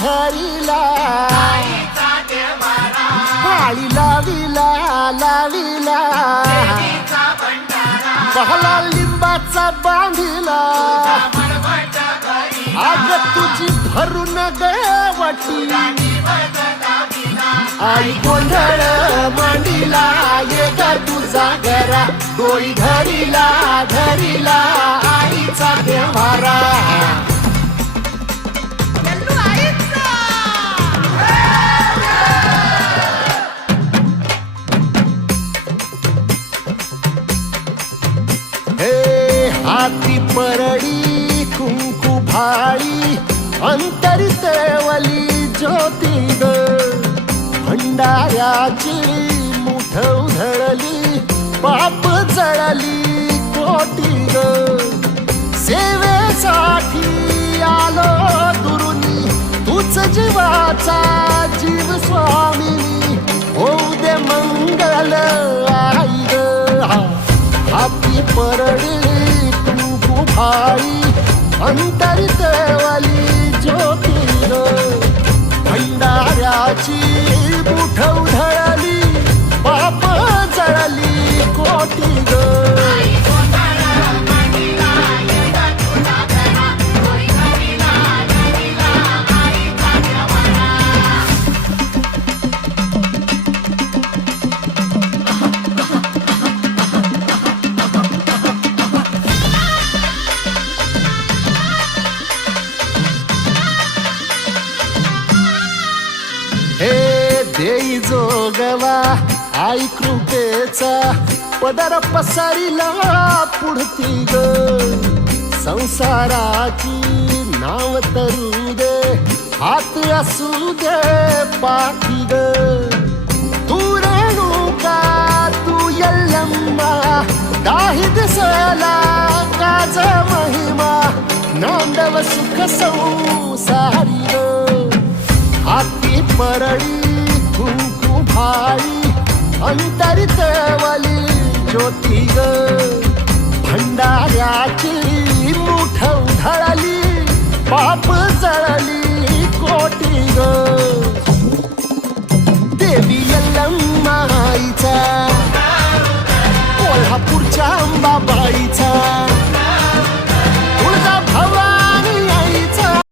धरिला माळी लाविला लाविला पहला लिंबाचा बांधिला आग तुझी भरून गवटी आई गोंधळ मांडिला ये ग तुझा घरा डोई धरिला धरिला आईचा देवारा हे हाती परडी कुंकू भाळी अंतरी तेवली ज्योती ग भंडाऱ्याची मुठ उधळली पाप जळली कोटी ग सेवेसाठी आलो दुरुनी तूच जीवाचा जीव स्वामिनी होऊ दे मंगल आई ग हाती परडी कुंकू भाळी अंतरी तेवली ज्योती ग भंडाऱ्याची मुठ उधळली पाप जळली कोटी ग हे देई जोगवा आई कृपेचा पदर पसरिला पुढती ग संसाराची नाव तरू दे हात असू दे पाठी ग तू रेणुका तू यल्लम्मा दाही दिसला काज महिमा नांदव सुख संसारी ग हाती परडी कुंकू भाळी अंतरी तेवली ज्योती ग भंडाऱ्याची मुठ उधळली पाप जळली